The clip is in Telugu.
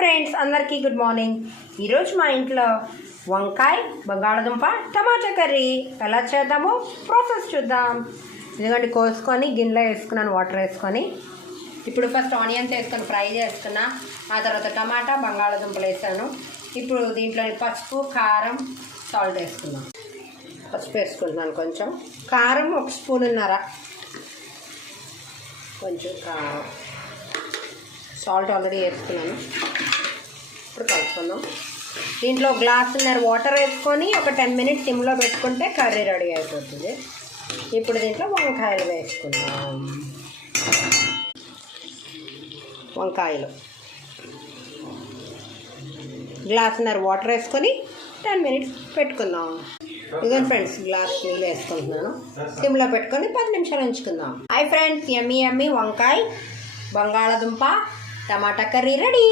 ఫ్రెండ్స్, అందరికీ గుడ్ మార్నింగ్. ఈరోజు మా ఇంట్లో వంకాయ, బంగాళదుంప, టమాటా కర్రీ ఎలా చేద్దామో ప్రాసెస్ చూద్దాం. ఎందుకంటే కోసుకొని గిన్నెలో వేసుకున్నాను, వాటర్ వేసుకొని. ఇప్పుడు ఫస్ట్ ఆనియన్స్ వేసుకొని ఫ్రై చేసుకున్నా. ఆ తర్వాత టమాటా, బంగాళదుంపలు వేసాను. ఇప్పుడు దీంట్లో పసుపు, కారం, సాల్ట్ వేసుకున్నాం. పసుపు వేసుకుంటున్నాను, కొంచెం కారం 1 స్పూన్నర, కొంచెం కారం, సాల్ట్ ఆల్రెడీ వేసుకున్నాను. ఇప్పుడు కలుపుకుందాం. దీంట్లో గ్లాసున్నర వాటర్ వేసుకొని ఒక 10 మినిట్స్ సిమ్లో పెట్టుకుంటే కర్రీ రెడీ అయిపోతుంది. ఇప్పుడు దీంట్లో వంకాయలు వేసుకుందాం. వంకాయలు గ్లాసున్నర వాటర్ వేసుకొని 10 మినిట్స్ పెట్టుకుందాం. ఇదిగోండి ఫ్రెండ్స్, గ్లాస్ నీళ్ళు వేసుకుంటున్నాను. సిమ్లో పెట్టుకొని 10 నిమిషాలు ఉంచుకుందాం. హాయ్ ఫ్రెండ్స్, యమ్మీ యమ్మీ వంకాయ, బంగాళదుంప, టమాటా కర్రీ రెడీ.